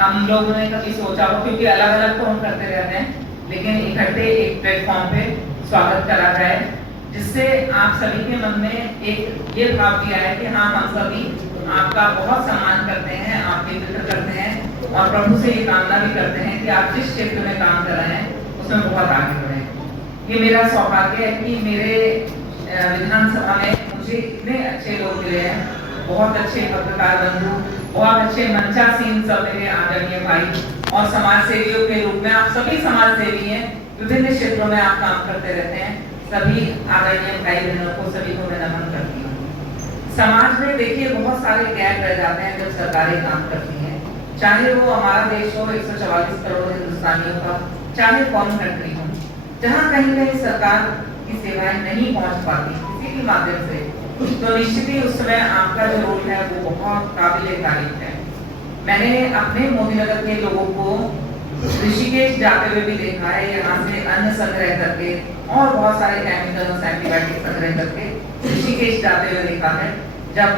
हम लोगों ने कभी सोचा हो, क्योंकि अलग अलग तो हम करते रहते हैं, लेकिन इकट्ठे एक प्लेटफॉर्म पे स्वागत करा जाए, जिससे आप सभी के मन में एक ये भाव दिया है कि हाँ हम सभी आपका बहुत सम्मान करते हैं, आपकी फिक्र करते हैं और प्रभु से ये कामना भी करते हैं कि आप जिस क्षेत्र में काम कर रहे हैं उसमें बहुत आगे बढ़ें। ये मेरा सौभाग्य है कि मेरे विधानसभा में मुझे इतने अच्छे लोग मिले हैं, बहुत अच्छे पत्रकार बंधु, बहुत अच्छे मंचासीन सब मेरे आदरणीय भाई और समाज सेवियों के रूप में आप सभी समाज सेवी हैं, विभिन्न क्षेत्रों में आप काम करते रहते हैं। सभी आदरणीय भाई बहनों को सभी को मैं नमन करती हूँ। समाज में देखिए बहुत सारे गैप रह जाते हैं जब सरकारें काम करती हैं, चाहे वो हमारा देश हो 144 करोड़ हिंदुस्तानियों का, चाहे फॉरेन कंट्री हो। जहाँ कहीं कहीं सरकार की सेवाएं नहीं पहुंच पाती किसी भी माध्यम से, तो निश्चित ही उस समय आपका जो रोल है वो बहुत काबिले तारीफ है। मैंने अपने मोदीनगर के लोगों को ऋषिकेश जाते हुए भी देखा है, यहाँ से अन्न संग्रह करके और बहुत सारे केमिकल्स एंटीबायोटिक संग्रह करके ऋषिकेश जाते हुए देखा है। जब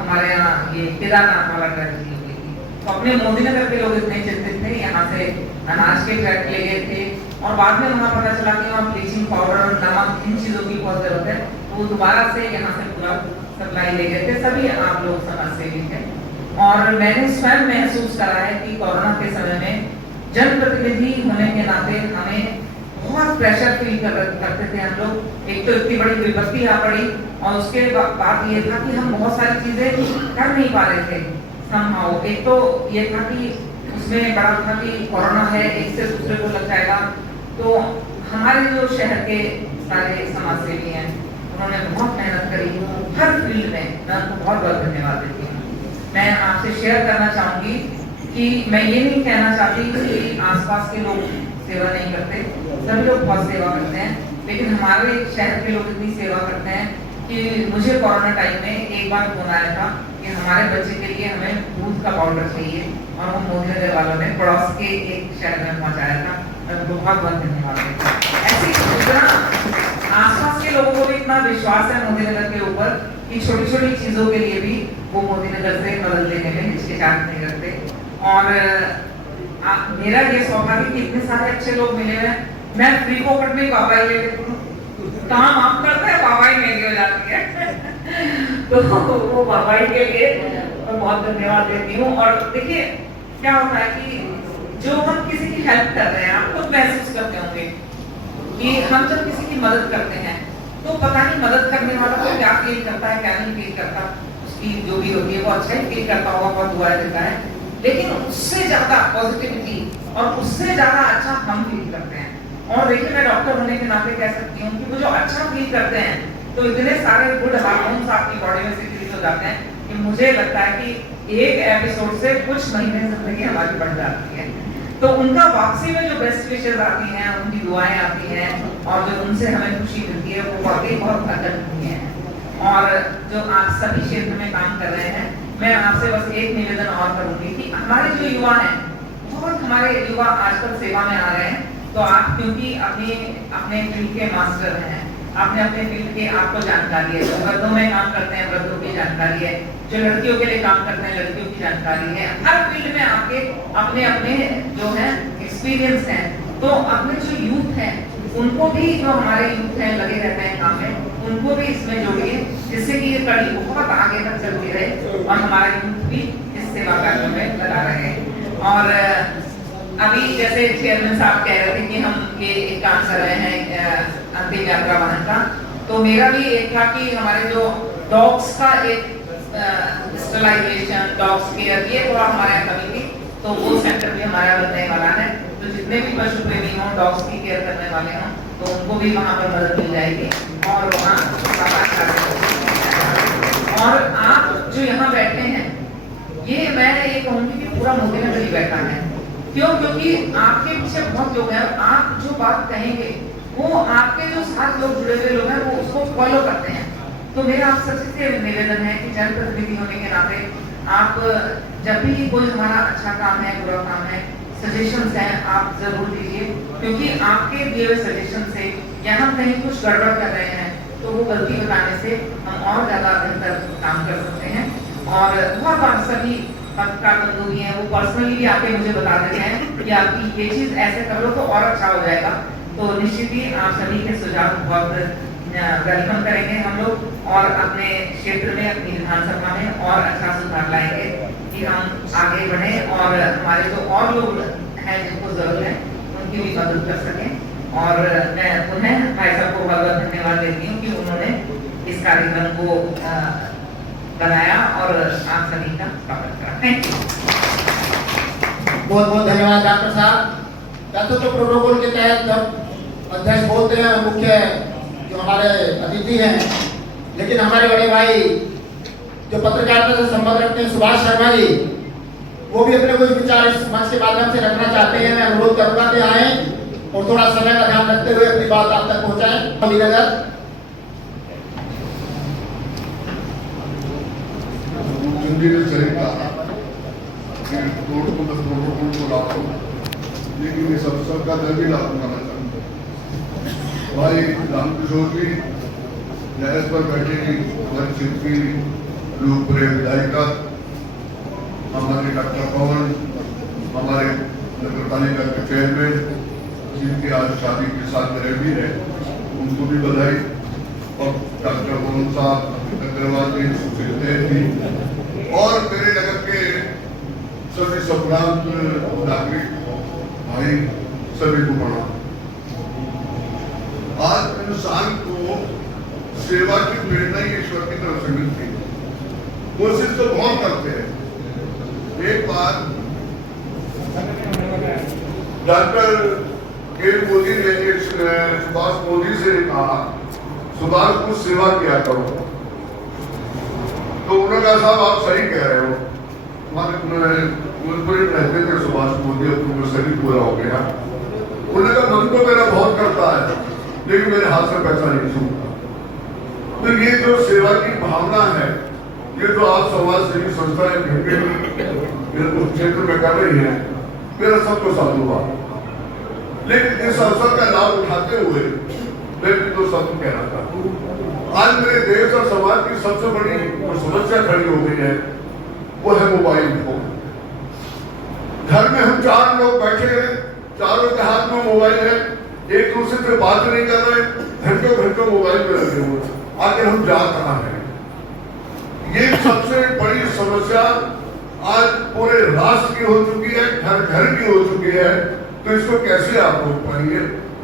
हमारे यहाँ ये केदारनाथ वाला ट्रेजेडी हुई थी तो अपने मोदीनगर के लोग इतने चिंतित थे, यहाँ से अनाज के ट्रक ले गए थे और बाद में वहाँ पता चला कि वहाँ ब्लीचिंग पाउडर और नमक इन चीजों की बहुत जरूरत है, वो दोबारा से यहाँ से पूरा सप्लाई ले गए थे। सभी आप लोग समाज सेवी थे और मैंने स्वयं महसूस करा है कि कोरोना के समय में जनप्रतिनिधि होने के नाते हमें बहुत प्रेशर फील करते थे हम लोग। एक तो इतनी बड़ी विपत्ति आ पड़ी और उसके बाद ये था कि हम बहुत सारी चीजें कर नहीं पा रहे थे somehow। एक तो ये था कि उसमें बड़ा था कि कोरोना है, एक से दूसरे को लग जाएगा, तो हमारे जो शहर के सारे समाज सेवी हैं उन्होंने बहुत मेहनत करी हर फील्ड में। मैं उनको बहुत बहुत धन्यवाद देती हूँ। मैं आपसे शेयर करना चाहूंगी कि मैं ये नहीं कहना चाहती कि आसपास के लोग सेवा नहीं करते, सभी लोग बहुत सेवा करते हैं, लेकिन हमारे शहर के लोग इतनी सेवा करते हैं कि मुझे कोरोना टाइम में एक बार फोन आया था कि हमारे बच्चे के लिए हमें दूध का पाउडर चाहिए और वो मोदीनगर वालों ने पड़ोस के एक शहर में पहुंचाया था। मैं उनको बहुत बहुत धन्यवाद देता हूँ। ऐसी इतना आसपास के लोगों को भी इतना विश्वास है मोदीनगर के ऊपर कि छोटी छोटी चीजों के लिए भी वो मोदीनगर से मदद लेने में हिचकिचाहट नहीं करते। और मेरा ये सौभाग्य कि इतने सारे अच्छे लोग मिले हैं, मैं फ्री पॉकेट में बाबा ही लेके काम आप करते हैं, बाबा ही मेरी हो जाती है तो वो बाबा ही के लिए मैं बहुत धन्यवाद देती हूँ। और देखिए क्या होता है कि जो हम किसी की हेल्प कर रहे हैं, आप खुद महसूस करते होंगे कि हम जब किसी की मदद करते हैं तो पता नहीं मदद करने वाला को क्या फील करता है क्या नहीं फील करता, उसकी जो भी होती है वो अच्छा ही फील करता होगा, बहुत दुआएं देता है, लेकिन उससे ज्यादा पॉजिटिविटी और उससे ज्यादा अच्छा हम फील करते हैं। और देखिए मैं डॉक्टर होने के नाते कह सकती हूँ कि वो जो अच्छा फील करते हैं तो इतने सारे गुड हार्मोन्स आपकी बॉडी में सिक्रीट हो जाते हैं कि मुझे लगता है कि एक एपिसोड से कुछ महीने जिंदगी हमारी बढ़ जाती है। तो उनका वापसी में जो बेस्ट विशेज आती हैं, उनकी दुआएं आती हैं और जो उनसे हमें खुशी मिलती है वो वाकई बहुत अकल्पनीय है। और जो आप सभी क्षेत्र में काम कर रहे हैं, मैं आपसे बस एक निवेदन और करूंगी कि हमारे जो युवा हैं, बहुत हमारे युवा आजकल सेवा में आ रहे हैं, तो आप क्योंकि अपने फील्ड के मास्टर हैं, अपने फील्ड की आपको जानकारी है, जो वृद्धों में काम करते हैं वृद्धों की जानकारी है, जो लड़कियों के लिए काम करते हैं लड़कियों की जानकारी है, हर फील्ड में आपके अपने जो है एक्सपीरियंस है। तो अपने जो यूथ है उनको भी, जो हमारे यूथ हैं लगे रहते हैं काम में, उनको भी इसमें जोड़िए जिससे कि ये कड़ी बहुत आगे तक चलती रहे और हमारा यूथ भी इस सेवा कार्य में लगा रहे। और अभी जैसे चेयरमैन साहब कह रहे थे कि हम ये एक काम कर रहे हैं अंतिम यात्रा वाहन का, तो मेरा भी एक था कि हमारे जो डॉग्स का एक स्टरलाइजेशन, डॉग्स केयर, ये थोड़ा हमारे यहाँ कमी थी, तो वो सेंटर भी हमारा बनने वाला है। तो जितने भी पशु प्रेमी हों, डॉग्स की केयर करने वाले हों, तो उनको भी वहाँ पर मदद मिल जाएगी और वहाँ और आप जो यहाँ बैठे हैं, ये मैं ये कहूँगी कि पूरा मोदीनगर ही बैठा है। क्यों? क्योंकि आपके पीछे बहुत लोग हैं, आप जो बात कहेंगे वो आपके जो साथ लोग जुड़े हुए लोग हैं वो उसको फॉलो करते हैं। तो मेरा आप सबसे निवेदन है कि जनप्रतिनिधि होने के नाते आप जब भी कोई हमारा अच्छा काम है, बुरा काम है, सजेशंस हैं, आप जरूर दीजिए, क्योंकि आपके दिए हुए सजेशन से या हम कहीं कुछ गड़बड़ कर रहे हैं तो वो गलती बताने से हम और ज्यादा बेहतर काम कर सकते हैं। और बहुत बार सभी पत्रकार बंधु भी हैं, वो पर्सनली भी आके मुझे बता देते हैं कि आपकी ये चीज ऐसे कर लो तो और अच्छा हो जाएगा। तो निश्चित ही आप सभी के सुझाव बहुत वेलकम करेंगे हम लोग और अपने क्षेत्र में, अपनी विधानसभा में और अच्छा सुधार लाएंगे कि हम आगे बढ़े और हमारे जो और लोग हैं जिनको जरूरत है उनकी भी मदद कर सकें। और मैं पुनः भाई साहब को बहुत बहुत धन्यवाद देती हूँ कि उन्होंने इस कार्यक्रम को बनाया और आप सभी का स्वागत करा। Thank you. बहुत बहुत धन्यवाद डॉक्टर साहब। तो प्रोटोकॉल के तहत जब अध्यक्ष बोलते हैं, मुख्य जो हमारे अतिथि हैं, लेकिन हमारे बड़े भाई जो पत्रकारिता से संबंध रखते हैं, सुभाष शर्मा जी, वो भी अपने कुछ विचार इस मंच के माध्यम से रखना चाहते हैं। मैं अनुरोध करूंगा कि आए और थोड़ा समय का ध्यान रखते हुए अपनी बात आप तक पहुंचाएं। निवेदन हिंदी ने सही कहा कि प्रोटोकॉल को लागू, लेकिन इस अवसर का मैं भी लागू करना चाहूँगा। भाई रामकिशोर जी नहर पर बैठे हमारे क्षेत्र की लोकप्रिय विधायिका, हमारे डॉक्टर पवन, हमारे नगर पालिका के चेयरमैन, जिनकी आज शादी के साथ मेरे भी है, उनको भी बधाई। और डॉक्टर मोहन साहब अग्रवाल जी, सुशील जी और मेरे नगर के सभी संभ्रांत नागरिक भाई सभी को प्रणाम। आज इंसान को सेवा की प्रेरणा ईश्वर की तरफ से मिलती है। कोशिश तो बहुत करते हैं। एक बार डॉक्टर के मोदी ने सुभाष मोदी से कहा, सुभाष कुछ सेवा किया करो। तो उन्होंने कहा साहब आप सही कह रहे हो। हमारे रहते थे सुभाष मोदी, अब तो सभी पूरा हो गया। उन्होंने कहा मन तो मेरा बहुत करता है, लेकिन मेरे हाथ से पैसा नहीं छूटता। तो ये जो सेवा की भावना है, ये जो आप समाज सेवी संस्थाएं उस क्षेत्र में कर रही है, मेरा सबको साधुवाद। लेकिन इस अवसर का लाभ उठाते हुए मैं भी तो सब कहना था। आज मेरे देश और समाज की सबसे बड़ी जो समस्या खड़ी हो गई है वो है मोबाइल फोन। घर में हम 4 लोग बैठे हैं, चारों के हाथ में मोबाइल है, एक दूसरे से बात नहीं कर रहे, घंटों घंटों मोबाइल में लगे हुए। आखिर हम जा कहाँ हैं? ये सबसे बड़ी समस्या आज पूरे राष्ट्र की हो चुकी है, घर घर की हो चुकी है। तो इसको कैसे आप रोक पाएंगे?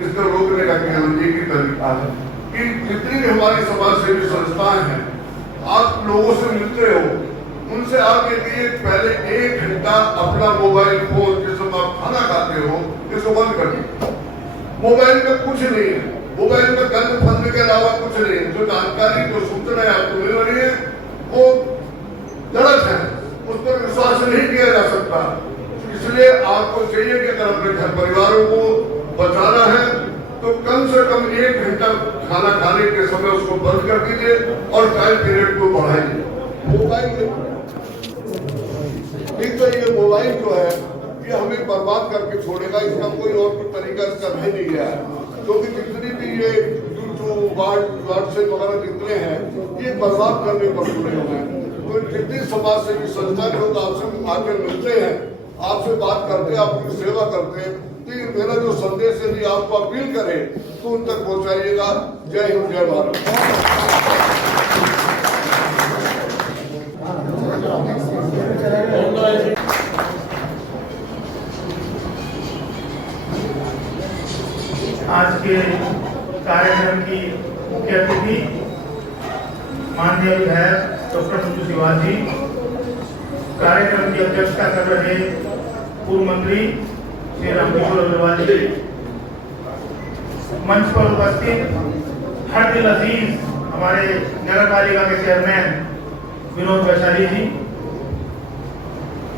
इसको रोकने का केवल एक ही तरीका है कि जितनी भी हमारी समाज सेवी संस्थाएं हैं, आप लोगों से मिलते हो, उनसे आपके लिए पहले 1 घंटा अपना मोबाइल फोन, जिस समय आप खाना खाते हो, इसको बंद कर दीजिए। मोबाइल में कुछ नहीं है, मोबाइल में गंद फंद के अलावा कुछ नहीं। जो जानकारी जो सूचनाएं आपको मिल रही है वो गलत है, उस पर विश्वास नहीं किया जा सकता। इसलिए आपको चाहिए कि अगर अपने घर परिवारों को बचाना है तो कम से कम 1 घंटा खाना खाने के समय उसको बंद कर दीजिए और टाइम पीरियड को बढ़ाइए। मोबाइल एक तो ये मोबाइल जो है ये हमें बर्बाद करके छोड़ेगा, इसका कोई और तरीका इसका नहीं गया है। क्योंकि जितनी भी ये यूट्यूब व्हाट्सएप वगैरह जितने हैं ये बर्बाद करने पर जुड़े हुए हैं। तो जितनी समाज सेवी संस्था लोग आपसे आकर मिलते हैं, आपसे बात करते हैं, आपकी सेवा करते हैं, तो मेरा जो संदेश यदि आपको अपील करें तो उन तक पहुंचाइएगा। जय हिंद, जय भारत। आज के कार्यक्रम की मुख्य अतिथि माननीय विधायक डॉक्टर मंजू सिवाल जी, कार्यक्रम की अध्यक्षता कर रहे पूर्व मंत्री श्री रामकिशोर अग्रवाल जी, मंच पर उपस्थित हर दिल अजीज हमारे नगर पालिका के चेयरमैन विनोद वैशाली जी,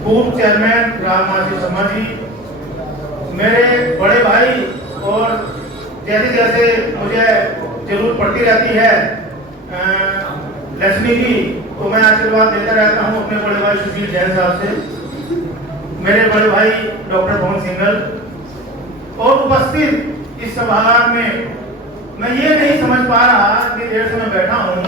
पूर्व चेयरमैन राममासी शर्मा जी, मेरे बड़े भाई और जैसे जैसे मुझे जरूरत पड़ती रहती है लक्ष्मी जी, तो मैं आशीर्वाद देता रहता हूं अपने बड़े भाई सुशील जैन साहब से, मेरे बड़े भाई डॉक्टर पवन सिंघल और उपस्थित इस सभागार में। मैं ये नहीं समझ पा रहा कि देर से मैं बैठा हूं,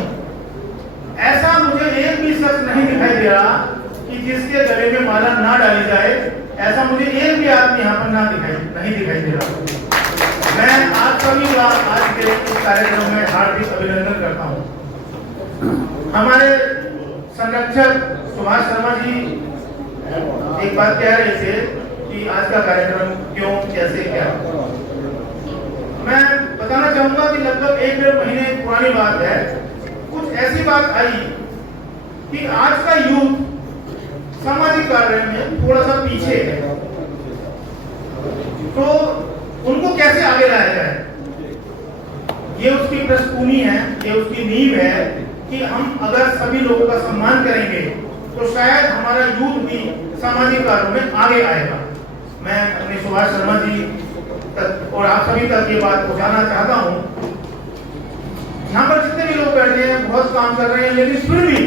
ऐसा मुझे एक भी शख्स नहीं दिखाई दे रहा कि जिसके गले में माला ना डाली जाए। ऐसा मुझे एक भी आदमी यहाँ पर नहीं दिखाई दे रहा। मैं आप सभी का आज के इस कार्यक्रम में हार्दिक अभिनंदन करता हूँ। हमारे संरक्षक सुभाष शर्मा जी एक बात कह रहे थे कि आज का कार्यक्रम क्यों, कैसे, क्या। मैं बताना चाहूंगा कि लगभग 1-1.5 महीने पुरानी बात है। कुछ ऐसी बात आई कि आज का यूथ सामाजिक कार्य में थोड़ा सा पीछे है, तो उनको कैसे आगे लाया जाए, ये उसकी पृष्ठभूमि है, ये उसकी नींव है कि हम अगर सभी लोगों का सम्मान करेंगे तो शायद हमारा यूथ भी सामाजिक कार्यों में आगे आएगा। मैं अपने सुभाष शर्मा जी तक और आप सभी तक ये बात पहुंचाना चाहता हूं। यहाँ पर जितने भी लोग बैठे हैं बहुत काम कर रहे हैं, लेकिन फिर भी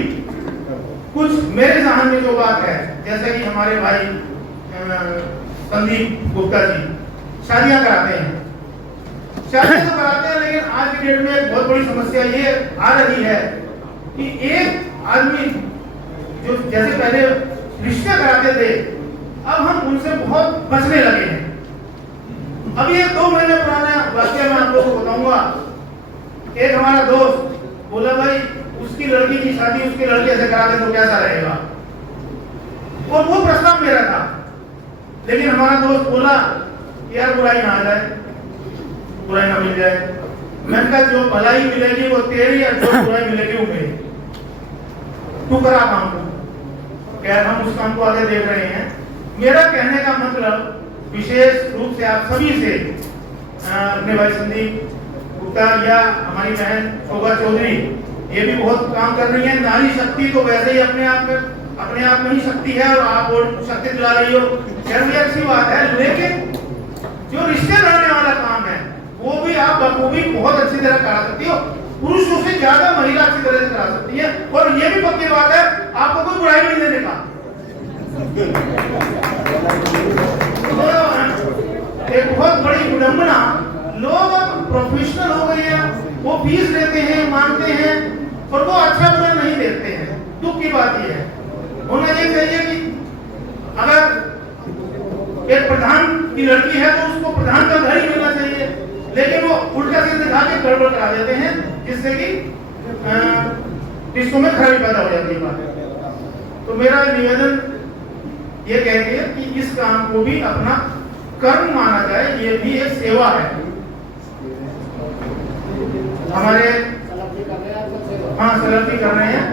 कुछ मेरे जहन में जो बात है, जैसे कि हमारे भाई संदीप गुप्ता जी शादियां कराते हैं, शादियां तो कराते हैं, लेकिन आज की डेट में एक बहुत बड़ी समस्या ये आ रही है कि एक आदमी जो जैसे पहले रिश्ते कराते थे, अब हम उनसे बहुत बचने लगे हैं। अभी एक 2 महीने पुराना वाकया मैं आप लोगों को बताऊंगा। एक हमारा दोस्त बोला भाई उसकी लड़की की शादी उसके लड़के से करा दे तो कैसा रहेगा, और वो प्रस्ताव मेरा था, लेकिन हमारा दोस्त बोला यार बुराई ना आ जाए, बुराई ना मिल जाए। मैंने कहा जो भलाई मिलेगी वो तेरी और जो बुराई मिलेगी वो मेरी, तू करा काम को। क्या हम उस काम को आगे देख रहे हैं। मेरा कहने का मतलब विशेष रूप से आप सभी से अपने भाई संदीप गुप्ता या हमारी बहन शोभा चौधरी ये भी बहुत काम कर रही है। नारी शक्ति तो वैसे ही अपने आप में ही शक्ति है और आप और शक्ति दिला रही हो, ये अच्छी बात है, लेकिन जो रिश्ते करने वाला काम है वो भी आप बखूबी बहुत अच्छी तरह करा सकती हो। पुरुषों से ज्यादा महिला अच्छी तरह से करा सकती है, और ये भी पक्की बात है आपको कोई बुराई नहीं देने का। एक बहुत बड़ी विडंबना, लोग प्रोफेशनल हो गए हैं, वो फीस लेते हैं, मानते हैं, और वो अच्छा बुरा नहीं देखते हैं। दुख की बात यह है, होना ये चाहिए कि अगर एक प्रधान की लड़की है तो उसको प्रधान का घर ही मिलना चाहिए, लेकिन वो उल्टा सीधे दिखा के गड़बड़ करा देते हैं, जिससे कि रिश्तों में खराबी पैदा हो जाती है। तो मेरा निवेदन ये कहते हैं कि इस काम को भी अपना कर्म माना जाए, ये भी एक सेवा है हमारे। हाँ सेलेब्रिटी कर रहे हैं,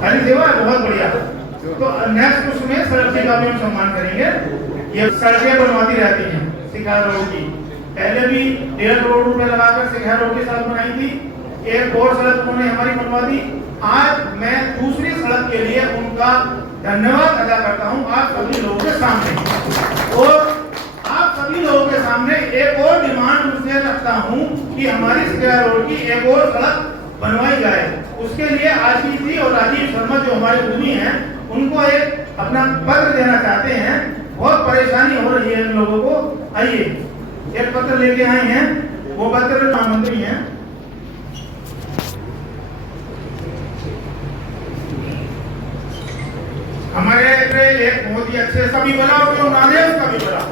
खाली सेवा है, बहुत बढ़िया। तो नेक्स्ट उसमें सेलेब्रिटी का भी हम सम्मान करेंगे। ये सड़कें बनवाती रहती हैं सिखार रोड की, पहले भी 1.5 करोड़ रुपए लगाकर सिखार रोड के साथ बनाई थी, एक और सड़क उन्होंने हमारी बनवा दी। आज मैं दूसरी सड़क के लिए उनका धन्यवाद अदा करता हूं आप सभी लोगों के सामने, और आप सभी लोगों के सामने एक और डिमांड उनसे रखता हूं कि हमारी सिखार रोड की एक और सड़क बनवाई जाए। उसके लिए आशीष जी और राजीव शर्मा जो हमारे भूमि हैं उनको एक अपना पत्र देना चाहते हैं। बहुत परेशानी हो रही है इन लोगों को। आइए एक पत्र लेके आए हैं, वो पत्र प्रधानमंत्री हैं। हमारे एक बहुत ही अच्छे सभी बना और जो नादेव का भी बना,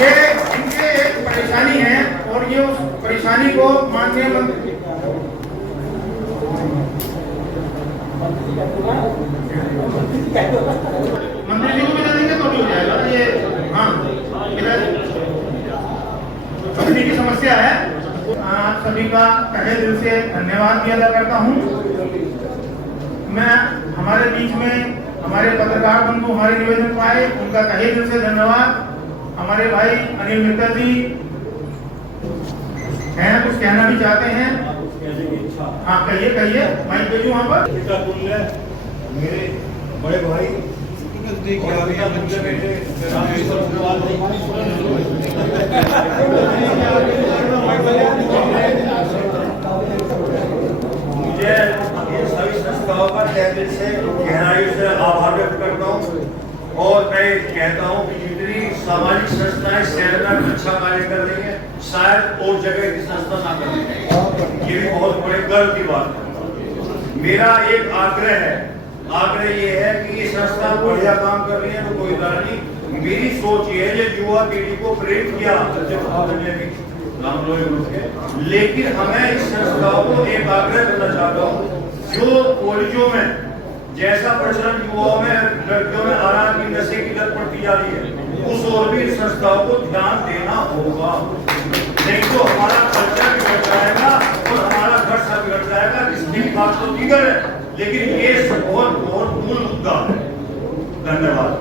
ये इनके एक परेशानी है, और ये उस परेशानी को माननीय मंत्री जी को भी दे देंगे तो भी हो जाएगा ये। हाँ इधर बिजली की समस्या है। आप सभी का तहे दिल से धन्यवाद भी अदा करता हूँ। मैं हमारे बीच में हमारे पत्रकार बंधु हमारे निवेदन पाए, उनका तहे दिल से धन्यवाद। हमारे भाई अनिल मित्तल जी हैं, कुछ कहना भी चाहते हैं। हाँ कहिए, माइक भेजू वहाँ पर। मेरे बड़े भाई मुझे इन सभी संस्थाओं का तहे दिल से गहराई से आभार व्यक्त करता हूँ, और मैं कहता हूँ कि जितनी सामाजिक संस्थाएं शहर में अच्छा कार्य कर रही है, शायद और जगह की संस्था ना कर रही है, ये भी बहुत बड़े गर्व की बात है। मेरा एक आग्रह ये है कि ये संस्था बढ़िया काम कर रही है तो कोई तरह नहीं। मेरी सोच ये है जो युवा पीढ़ी को प्रेरित किया, लेकिन हमें इस संस्थाओं को एक आग्रह करना चाहता हूँ, जो कॉलेजों में जैसा प्रचलन युवाओं में लड़कियों में आ रहा है कि नशे की लत पड़ती जा रही है, उस और भी संस्थाओं को ध्यान देना होगा, नहीं तो हमारा कल्चर बिगड़ जाएगा और हमारा घर सब बिगड़ जाएगा। इसकी बात तो दीगर है, लेकिन ये बहुत मूल मुद्दा है। धन्यवाद।